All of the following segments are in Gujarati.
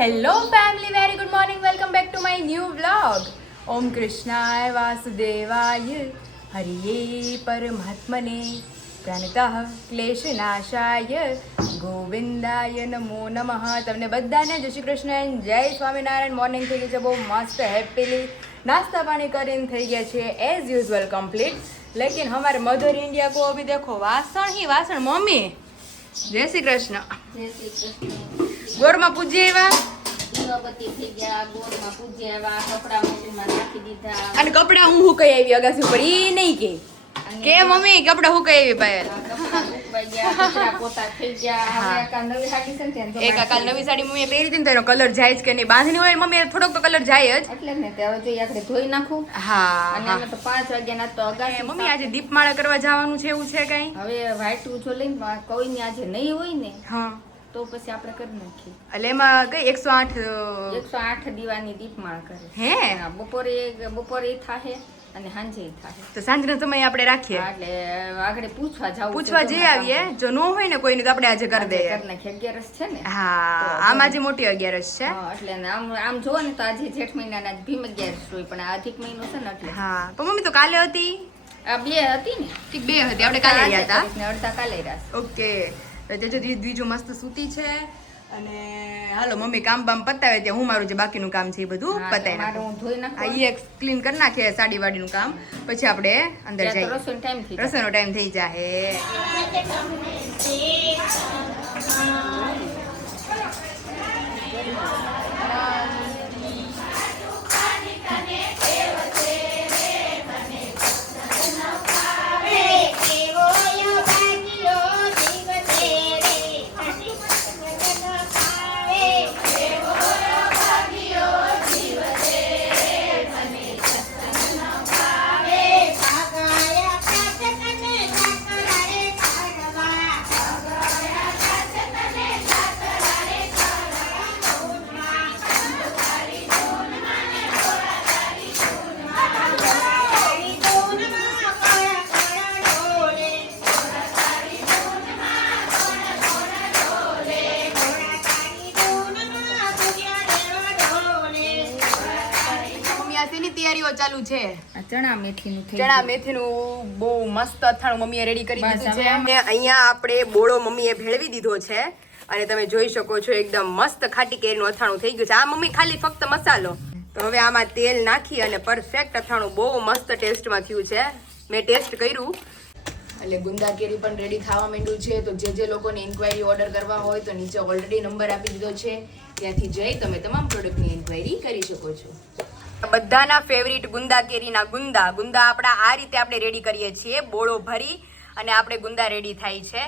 Hello family, very good morning. Welcome back to my new vlog. ઓમ કૃષ્ણાય વાસુદેવાય હરિયે પરમાત્મને પ્રાણતઃ ક્લેશનાશાય ગોવિંદાય નમો નમઃ. તમને બધાને જય શ્રી કૃષ્ણ એન્ડ જય સ્વામિનારાયણ. મોર્નિંગ થઈ ગયું છે બહુ મસ્ત હેપીલી. નાસ્તા પાણી કરીને થઈ ગયા છે એઝ યુઝ્યુઅલ કમ્પ્લીટ. લેકિન हमारे मदर इंडिया को अभी देखो वासण ही वासण. मम्मी जय श्री कृष्ण. જય શ્રી કૃષ્ણ. ગોરમાં પૂજ્ય એવા દીવાબત્તી થઈ ગયા, ગોળમાં પૂજ્યા એવા, કપડા મશીનમાં નાખી દીધા. અને કપડા હું હુકાઈ આવી અગાસી ઉપર ઈ નહીં કે મમ્મી કપડા હુકાઈ આવી પાયલ. કપડાં સુકવાઈ ગયા, કચરા પોતા થઈ ગયા. હવે આ કાલ નવી સાડી છે ને તો એક આ કાલ નવી સાડી મમ્મીએ પહેરી હતી ને તો એનો કલર જાય જ કે નહીં. બાંધણી હોય મમ્મી થોડોક તો કલર જાય જ. એટલે જ ને તે હવે જોઈએ આપણે ધોઈ નાખું. હા અને અમે તો 5 વાગ્યાના તો અગાસી. મમ્મી આજે દીપમાળા કરવા જવાનું છે એવું છે કઈ? હવે વાઈટું જો લઈને કોઈને આજે નહીં હોય ને હા તો પછી આપણે કરી નાખીએ. એટલે એમાં કઈ 108 108 દીવાની દીપમાળ કરે. હે હા, બપોરે થાહે અને સાંજે થાહે. તો સાંજનો સમય આપણે રાખીએ. હા, એટલે આગળ પૂછવા જાવું. પૂછવા જઈ આવીએ. જો નો હોય ને કોઈને તો આપણે આજે કરી દઈએ. કરી નાખીએ. 11 છે ને. હા, આમાં જે મોટી 11 છે. હા, એટલે આમ જોવો ને તો આજે જેઠ મહિનાના ભીમ 11 હોય, પણ આ અધિક મહિનો છે ને એટલે. હા, તો મમ્મી તો કાલે હતી. આ 2 હતી ને. ઠીક 2 હતી, આપણે કાલે ગયા હતા. ને અડધા કાલે રાસ. ઓકે, તો જે બીજું મસ્ત સૂતી છે. અને હાલો મમ્મી કામ બામ પતાવે ત્યાં હું મારું જે બાકીનું કામ છે એ બધું પતાવી નાખું. હું ધોઈ નાખું. આ એક ક્લીન કરી નાખીએ સાડી વાડીનું કામ, પછી આપણે અંદર જઈએ. રસોઈનો ટાઈમ થઈ જાય. રસોઈનો ટાઈમ થઈ જાય. તૈયારીઓ ચાલુ છે. આ ચણા મેથીનું થઈ ચણા મેથીનું બહુ મસ્ત અથાણું મમ્મીએ રેડી કરી દીધું છે. અને અહીંયા આપણે બોળો મમ્મીએ ભેળવી દીધો છે અને તમે જોઈ શકો છો એકદમ મસ્ત ખાટી કેરીનું અથાણું થઈ ગયું છે. આ મમ્મી ખાલી ફક્ત મસાલો. તો હવે આમાં તેલ નાખી અને પરફેક્ટ અથાણું બહુ મસ્ત ટેસ્ટમાં થયું છે. મેં ટેસ્ટ કર્યું. એટલે ગુંદા કેરી પણ રેડી થવા માંડ્યું છે. તો જે લોકોને ઇન્ક્વાયરી ઓર્ડર કરવા હોય તો નીચે ઓલરેડી નંબર આપી દીધો છે, ત્યાંથી જઈ તમે તમામ પ્રોડક્ટની ઇન્ક્વાયરી કરી શકો છો. બધાના ફેવરિટ ગુંદા કેરીના ગુંદા આપણા આ રીતે આપણે રેડી કરીએ છીએ. બોળો ભરી અને આપણે ગુંદા રેડી થાય છે.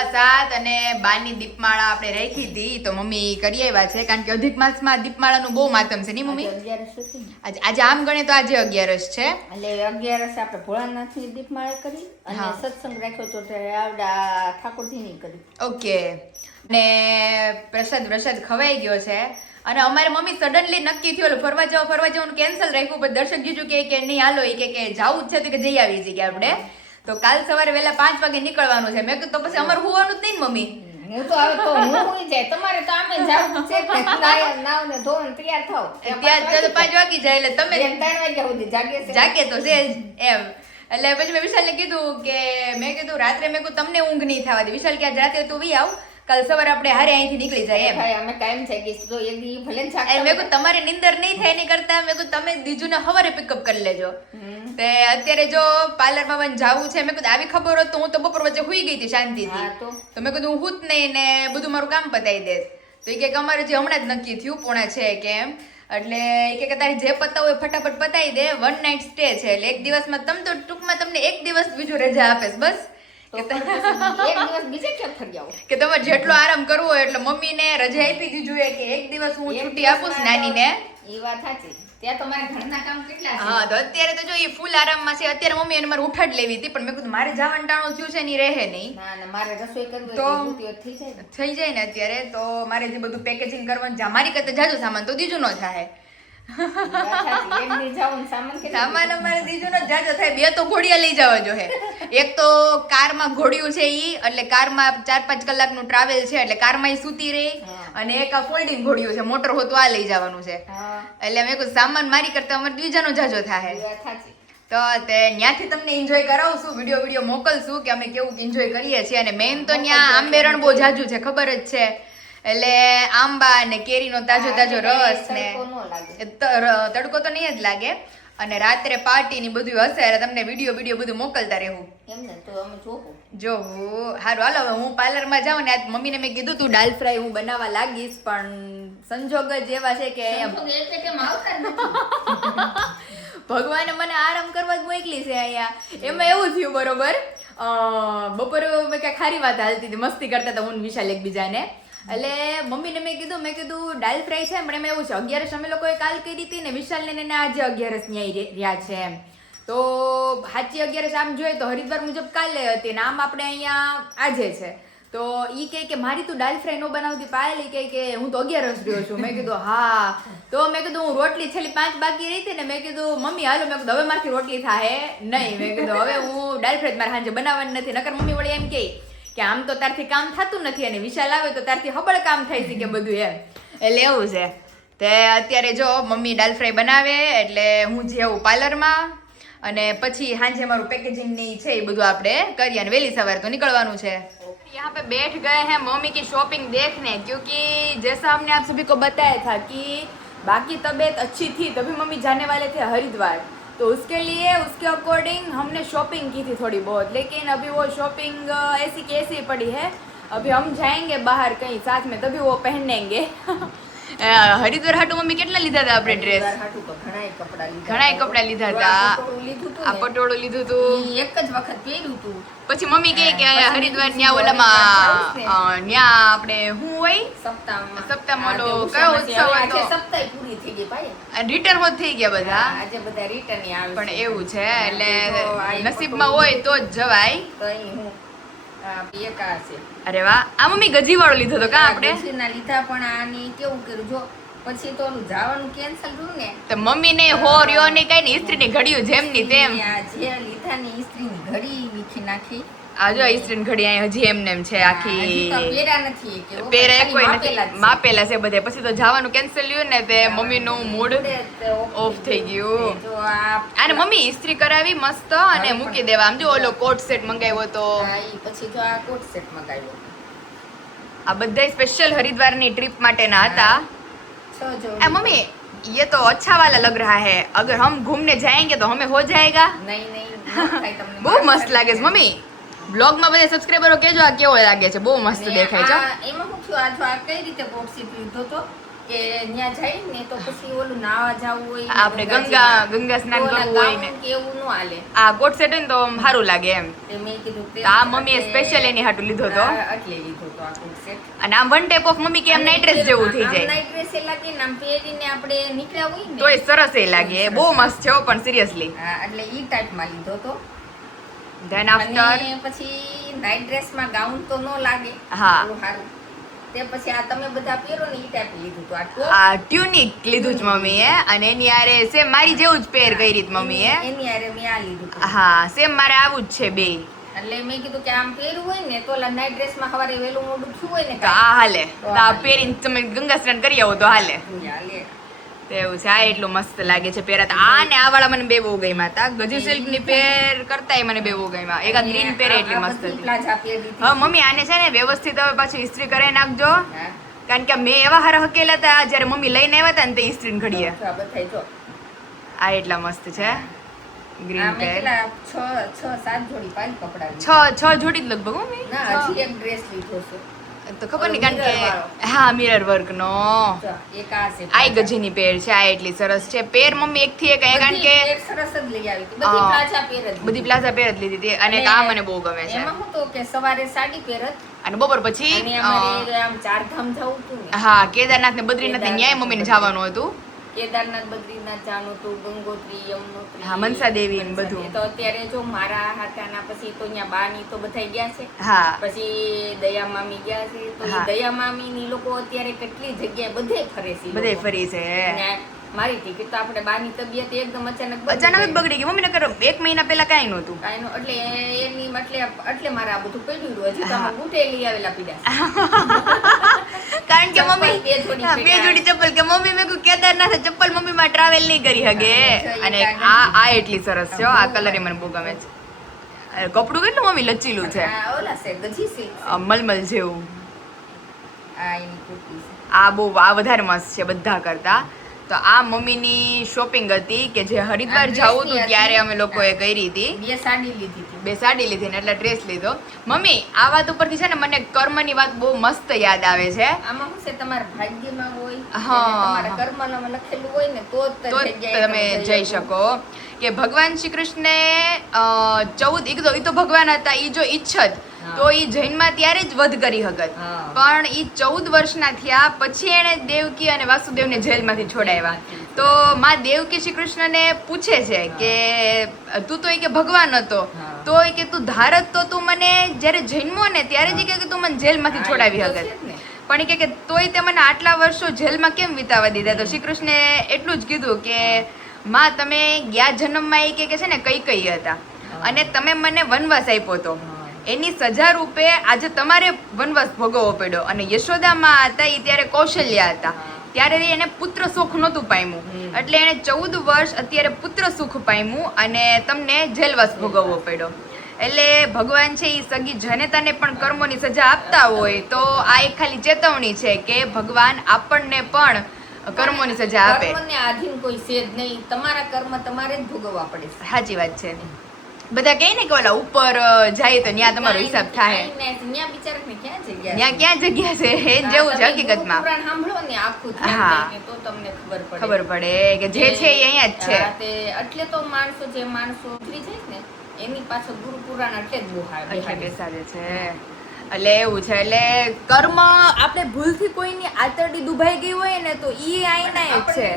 7:15 અને બાની દીપમાળા આપણે રાખી હતી તો મમ્મી કરી આવ્યા છે કારણ કે અધિક માસમાં દીપમાળાનું બહુ માતમ છે નહીં મમ્મી? આજે 11 હતી ને. આજે આમ ગણે તો આજે 11 છે. એટલે 11 આપણે ભોળાનાથની દીપમાળા કરી અને સત્સંગ રાખ્યો તો ત્યારે આવડા ઠાકોરજીની કરી. ઓકે. ને પ્રસાદ ખવાઈ ગયો છે અને અમારે મમ્મી સડનલી નક્કી થયું ફરવા જવાનું કેન્સલ રાખ્યું પણ દર્શક જીજુ કે નહીં હાલો એ કે જાવું જ છે તો કે જઈ આવી જઈએ આપણે. તો કાલ સવારે વહેલા 5 વાગે નીકળવાનું છે. મેં કીધું તો પછી અમારે હોવાનું જ નહીં ને મમ્મી? હું તો હવે તો હું હોઈ જાય તમારે તો આમે જાવું છે નાવ ને ધોન તૈયાર થાવ ત્યાં તો 5 વાગી જાય એટલે તમે 3 વાગ્યા સુધી જાગે તો છે જ એમ. એટલે પછી મેં વિશાલને કીધું કે મેં કીધું રાત્રે મેં કીધું તમને ઊંઘ નહીં થવા દે વિશાલ કે રાતે તું વી આવ કાલ સવારે આપણે હારે અહીંથી નીકળી જાય એમ. અમે કાયમ થઈ ગઈ તો એક દી ભલે ને મેં કીધું તમારે નીંદર નહીં થાય એની કરતા મેં કીધું તમે દીજુને સવારે પિકઅપ કરી લેજો. તે અત્યારે જો પાર્લરમાં જવું છે મેં કીધું આવી ખબર હોત તો હું તો બપોર વચ્ચે હુઈ ગઈ હતી શાંતિથી. તો મેં કીધું હું જ નહીં ને બધું મારું કામ પતાવી દે. તો એ કે અમારે જે હમણાં જ નક્કી થયું પૂણા છે કે એમ એટલે એ કે તારી જે પતાવ હોય ફટાફટ પતાવી દે. 1 નાઇટ સ્ટે છે એટલે એક દિવસમાં તમે તો ટૂંકમાં તમને એક દિવસ બીજું રજા આપે બસ એક દિવસ બીજે ક્યાં ફરી આવો કે તમારે જેટલો આરામ કરવો હોય એટલે મમ્મીને રજા આપી દીધું જોઈએ કે એક દિવસ હું છૂટી આપું છું નાનીને. એ વાત સાચી. ત્યાં તો મારે ઘરના કામ કેટલા છે. હા તો અત્યારે તો જો એ ફૂલ આરામમાં છે. અત્યારે મમ્મી એને મારે ઉઠાડ લેવી હતી પણ મેં કીધું મારે જવાનું ટાણું થયું છે ને રહે નહીં. ના ના મારે રસોઈ કરવી તો થઈ જાય ને અત્યારે તો મારે જે બધું પેકેજિંગ કરવાનું મારી કરતા જાજો સામાન તો દીજુ નો થાય. સામાન અમારે દીજુ નો જાજો થાય. 2 તો ઘોડિયા લઈ જવા જોઈએ. એક તો કારમાં ઘોડિયું છે ઈ એટલે કારમાં 4-5 કલાકનું ટ્રાવેલ છે એટલે કારમાં ઈ સૂતી રહી અને એક આ ફોલ્ડિંગ ઘોડિયું છે મોટર હોય તો આ લઈ જવાનું છે એટલે મેં કહ્યું સામાન મારી કરતા અમારે બીજાનો જાજો થાય. તો તે ત્યાંથી તમને એન્જોય કરાવશું વિડીયો મોકલશું કે અમે કેવું એન્જોય કરીએ છીએ. અને મેઇન તો ત્યાં આંબેરણ બહુ જાજુ છે ખબર જ છે એટલે આંબા ને કેરીનો તાજો રસ ને તડકો તો નહીં જ લાગે અને રાત્રે પાર્ટી ની બધું હશે એટલે તમને વિડીયો બધું મોકલતા રહેવું. જોવું સારું હાલો હવે હું પાર્લરમાં જાઉં ને આજ મમ્મીને મેં કીધું તું દાલ ફ્રાય હું બનાવવા લાગીશ પણ સંજોગ જ એવા છે કે ભગવાને મને આરામ કરવા જ મોકલી છે અહીંયા. એમાં એવું થયું બરોબર બપોરે મેં ક્યાંક ખારી વાત હાલતી હતી મસ્તી કરતા હતા હું વિશાલ એકબીજાને એટલે મમ્મીને મેં કીધું દાલ ફ્રાય છે પણ એમાં એવું છે 11 અમે લોકોએ કાલ કરી હતી ને વિશાલને એને આજે 11 ન્યાય રહ્યા છે એમ. તો સાચી 11 આમ જોઈએ તો હરિદ્વાર મુજબ કાલે હતી ને આમ આપણે અહીંયા આજે છે. તો ઈ કે મારી તું દાલ ફ્રાય નો બનાવતી પાયેલ કે હું તો 11 રહ્યો છું. મેં કીધું હા. તો મેં કીધું હું રોટલી છેલ્લી 5 બાકી રહી હતી ને મેં કીધું મમ્મી હાલો મેં કીધું હવે મારથી રોટલી થાય નહીં. મેં કીધું હવે હું દાલ ફ્રાય મારે સાંજે બનાવવાની નથી નકર મમ્મી વળી એમ કે આમ તો તારથી કામ થતું નથી અને વિશાલ આવે તો તારથી હબળ કામ થાય છે કે બધું એમ. એટલે એવું છે તે અત્યારે જો મમ્મી દાલ ફ્રાય બનાવે એટલે હું જેવું પાર્લરમાં અને પછી સાંજે મારું પેકેજિંગ ની છે એ બધું આપણે કરીએ અને વહેલી સવારે તો નીકળવાનું છે. यहाँ पे बैठ गए हैं मम्मी की शॉपिंग देखने क्योंकि जैसा हमने आप सभी को बताया था कि बाकी तबीयत अच्छी थी तभी मम्मी जाने वाले थे हरिद्वार तो उसके लिए उसके अकॉर्डिंग हमने शॉपिंग की थी थोड़ी बहुत लेकिन अभी वो शॉपिंग ऐसी की ऐसी पड़ी है. अभी हम जाएंगे बाहर कहीं साथ में तभी वो पहनेंगे. હરિદ્વાર હાટુ મમ્મી કેટલા લીધા હતા આપણે ડ્રેસ? ઘણાય કપડા લીધા હતા. આ પટોળું લીધું હતું એક જ વખત પહેર્યું હતું. પછી મમ્મી કહે કે હરિદ્વાર ન્યા ઓલામાં ન્યા આપણે શું હોય સપ્તાહમાં ઓલો કયો ઉત્સવ હતો સપ્તાહ પૂરી થઈ ગઈ ભાઈ રિટર્ન હોત થઈ ગયા બધા. આજે બધા રિટર્ન આવે પણ એવું છે એટલે નસીબમાં હોય તો જ જવાય. તો અહીં હું અરે વાહ આ મમ્મી ગજી વાળો લીધો તો કા આપણે લીધા પણ આની કેવું કર્યું જો પછી તો જવાનું કેન્સલ થયું ને તો મમ્મી ને હો રહ્યો ને કઈ ને ઇસ્ત્રી ની ઘડીઓ જેમ ની તેમ જે લીધા ની ઇસ્ત્રી ની ઘડી વીખી નાખી. આ જો ઇસ્ત્રી ની ઘડી અહીં હજી એમ નેમ છે આખી પેરા નથી કે પેરા કોઈ નથી માપેલા છે બધે. પછી તો જવાનું કેન્સલ થયું ને તે મમ્મી નું મૂડ ઓફ થઈ ગયું. અને મમ્મી ઇસ્ત્રી કરાવી મસ્ત અને મૂકી દેવા આમ જો ઓલો કોટ સેટ મંગાવ્યો તો પછી તો આ કોટ સેટ મંગાવ્યો. આ બધા સ્પેશિયલ હરિદ્વાર ની ટ્રીપ માટેના હતા. मम्मी ये तो अच्छा वाला लग रहा है अगर हम घूमने जाएंगे तो हमें हो जाएगा. नहीं બહુ મસ્ત લાગે છે મમ્મી. બ્લોગ માં બધા સબસ્ક્રાઇબરો કેજો આ કેવો લાગે છે બહુ મસ્ત દેખાય છે. એમાં હું થયું આ કઈ રીતે કોટ સેટ લીધો તો કે ત્યાં જાય ને તો પછી ઓલું નાવા જવું હોય ને આપણે ગંગાજીમાં, ગંગા સ્નાન તો ઓલા કરવું હોય ને ગાઉન કે એવું ન હાલે. આ કોટ સેટ હોય ને તો સારું લાગે એમ. તે મેં કીધું તો આ મમ્મીએ સ્પેશિયલ એની હાટું લીધો હતો. એટલે લીધો તો આ કોટ સેટ. અને આમ વન ટાઈપ ઓફ મમ્મી કે એમ નાઈટ ડ્રેસ જેવું થઈ જાય. નાઈટ ડ્રેસ એ લાગે ને આમ પહેરીને આપણે નીકળ્યા હોય ને તોય સરસ એ લાગે. બહુ મસ્ત છે હો, પણ સિરિયસલી. હા, એટલે ઈ ટાઈપમાં લીધો તો. ધેન આફ્ટર અને પછી નાઈટ ડ્રેસમાં ગાઉન તો ન લાગે. હા. એવું સારું. તે પછી આ તમે બધા પહેરો ને ઈ ટાઈપ લીધું તો આ top. આ ટ્યુનિક લીધું જ મમ્મીએ અને એની હારે સેમ મારી જેવું જ પેર કરી હતી મમ્મીએ. એની હારે મેં આ લીધું હતું. હા, સેમ મારે આવું જ છે બે. એટલે મેં કીધું કે આમ પહેરવું હોય ને તો ઓલા નાઈટ ડ્રેસમાં સવારે વહેલું મોડું થયું હોય ને તો આ હાલે. તો આ પહેરીને તમે ગંગા સ્નાન કરી આવો તો હાલે. હાલે. તો એવું છે. આ એટલું મસ્ત લાગે છે પહેરાતા. આ ને આ વાળા મને બે બહુ ગમ્યા હતા. ગજી સિલ્ક ની પેર કરતાય મને બે બહુ ગમ્યા. એક આ ગ્રીન પેર એટલી મસ્ત હતી. પ્લાઝા પહેરી હા મમ્મી, આને છે ને વ્યવસ્થિત હવે પાછું ઇસ્ત્રી કરાવી નાખજો. હા. કારણ કે મેં એવા હારા હકેલા હતા જ્યારે મમ્મી લઈને આવ્યા હતા ને તે ઇસ્ત્રી ઘડીએ. જો આ બધાય જો. આ એટલા મસ્ત છે. આ ગ્રીન મેં પેર કેટલા 6-7 જોડી પાલ કપડા છ જોડી જ લગભગ મમ્મી. ના હજી એક ડ્રેસ લીધો છે. તો ખબર નહીં કારણ mirror કે વાળો. હા મિરર વર્ક નો જો એક આ છે આઈ ગજીની પેર છે. આ એટલી સરસ છે પેર મમ્મી એક થી એક કારણ કે બધી પેર સરસ જ લઈ આવી હતી. બધી પ્લાઝા પેર જ બધી પ્લાઝા પેર જ લીધી હતી અને એક આ મને બહુ ગમે છે. એમાં હું તો કે સવારે સાડી પહેરત અને બપોર પછી અને અમારે આમ ચારધામ જવું હતું ને હા કેદારનાથ ને બદ્રીનાથ ને ન્યાય મમ્મીને જવાનું હતું. કેદારનાથ બદ્રીનાથ જાનું હતું, ગંગોત્રી, યમનોત્રી, હા, મનસા દેવી ને બધું. તો અત્યારે જો મારા હાથાના પછી તો અહીંયા બાની તો બધા ગયા છે. હા પછી દયા મામી ગયા છે તો ઈ હા. દયા મામી ની લોકો અત્યારે કેટલી જગ્યાએ બધે ફરે છે ઈ બધે લોકો. ફરી છે. અને મારી ટિકિટ તો આપણે બાની તબિયત એકદમ અચાનક અચાનક જ બગડી ગઈ મમ્મી. નકર એક મહિના પહેલા કાંઈ નહોતું. કાંઈ નો એટલે એની એટલે મારે આ બધું પડ્યું રહ્યું. હજી તો આમાં બૂટે લઈ આવેલા પીડા કારણ કે મમ્મી બે જોડી હા, બે જોડી ચપ્પલ કે મમ્મી મેં કીધું કેદારનાથ ચપ્પલ મમ્મી માં ટ્રાવેલ નહીં કરી શકે. અને આ એટલી સરસ છે હો. આ કલર મને બહુ ગમે છે. કપડું કેટલું મમ્મી લચીલું છે. આ ઓલા છે ગજી સિલ્ક છે. મલમલ જેવું. આ એની કુર્તી છે. આ વધારે મસ્ત છે બધા કરતા. તો આ મમ્મીની શોપિંગ હતી કે જે હરિદ્વાર આ જવું ડ્રેસની હતું ત્યારે હતી. અમે લોકોએ કરી હતી. બે સાડી લીધી હતી. બે સાડી લીધી ને એટલે ડ્રેસ લીધો. મમ્મી આ વાત ઉપરથી છે ને મને કર્મની વાત બહુ મસ્ત યાદ આવે છે. આમાં શું છે તમારા ભાગ્યમાં હોય હા. અને તમારા કર્મમાં લખેલું હોય ને તો જ તો જ જગ્યાએ તમે જઈ શકો કે ભગવાન શ્રી કૃષ્ણે 14 ઈ તો ભગવાન હતા. ઈ જો ઈચ્છત તો ઈ જૈનમાં ત્યારે જ વધ કરી હકત. હા. પણ ઈ 14 વર્ષના થયા પછી એણે દેવકી અને વાસુદેવને જેલમાંથી છોડાવ્યા. તો માં દેવકી શ્રી કૃષ્ણને પૂછે છે કે તું તો ઈ કે ભગવાન હતો હા. તો ઈ કે તું ધારત તો તું મને જ્યારે જન્મો ને ત્યારે જ ઈ કે તું મને જેલમાંથી છોડાવી હા, એ તો હકત. છે જ ને. પણ ઈ કે તોય તે મને આટલા વર્ષો જેલમાં કેમ વિતાવા દીધા. તો શ્રી કૃષ્ણે એટલું જ કીધું કે માં તમે ગયા જન્મમાં ઈ કે છે ને કઈ હતા અને તમે મને વનવાસ આપ્યો હતો. એની સજા રૂપે આજે તમારે વનવાસ ભોગવવો પડ્યો. અને યશોદામાં હતા એ ત્યારે કૌશલ્યા હતા ત્યારે એને પુત્ર સુખ નહોતું પામ્યું એટલે એને 14 વર્ષ અત્યારે પુત્ર સુખ પામ્યું અને તમને જેલવાસ ભોગવવો પડ્યો. એટલે ભગવાન છે એ સગી જનતાને પણ કર્મોની સજા આપતા હોય તો આ એક ખાલી ચેતવણી છે કે ભગવાન આપણને પણ કર્મોની સજા આપે. કર્મને આધીન કોઈ છે જ નહીં. તમારા કર્મ તમારે જ ભોગવવા પડે છે. સાચી વાત છે. બધા કહે ને કે ઓલા ઉપર જાય તો ત્યાં તમારો હિસાબ થાય. ત્યાં બિચારાને ક્યાં જગ્યા ત્યાં ક્યાં જગ્યા છે એ જેવું છે હકીકતમાં. પુરાણ સાંભળો ને આખું હા. ધ્યાન દઈને તો તમને ખબર પડે કે જે છે એ અહીંયા જ છે. હા, તે એટલે તો જે માણસો ઉતરી જાય ને એની પાછળ ગુરુ પુરાણ એટલે જ બહુ એટલે બેસાડે છે. એટલે એવું છે. એટલે કર્મ આપણે ભૂલથી કોઈની આતરડી દુભાઈ ગઈ હોય ને તો ઈ આઈના જ છે.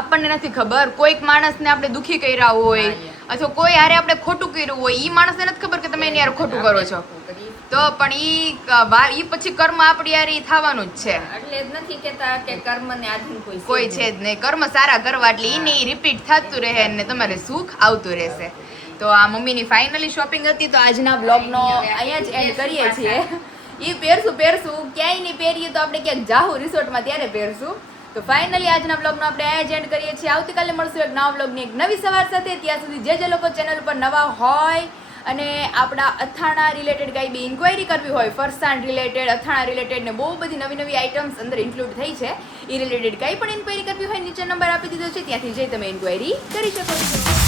આપણને નથી ખબર. કોઈક માણસને આપણે દુખી કર્યા હોય અથવા કોઈ હારે આપણે ખોટું કર્યું હોય ઈ માણસને નથી ખબર કે તમે એની હારે ખોટું કરો છો તો પણ ઈ પછી કર્મ આપણી હારે ઈ થવાનું જ છે. એટલે જ નથી કહેતા કે કર્મને આધીન કોઈ છે જ નહીં. કર્મ સારા કરવા એટલે ઈને રિપીટ થતું રહે અને તમારે સુખ આવતું રહેશે. તો આ મમ્મીની ફાઇનલી શોપિંગ હતી. તો આજના બ્લોગનો અહીંયા જ એન્ડ કરીએ છીએ. ઈ પહેરશું ક્યાંય નહીં પહેરીએ તો આપણે ક્યાંક જાહુ રિસોર્ટમાં ત્યારે પહેરશું. તો ફાઇનલી આજના બ્લોગનો આપણે અહીંયા જ એન્ડ કરીએ છીએ. આવતીકાલે મળશું એક નવા બ્લોગની એક નવી સવાર સાથે. ત્યાં સુધી જે લોકો ચેનલ ઉપર નવા હોય અને આપણા અથાણા રિલેટેડ કાંઈ બી ઇન્ક્વાયરી કરવી હોય ફરસાણ રિલેટેડ અથાણા રિલેટેડ ને બહુ બધી નવી આઇટમ્સ અંદર ઇન્ક્લુડ થઈ છે એ રિલેટેડ કાંઈ પણ ઇન્ક્વાયરી કરવી હોય નીચે નંબર આપી દીધો છે ત્યાંથી જઈ તમે ઇન્ક્વાયરી કરી શકો છો.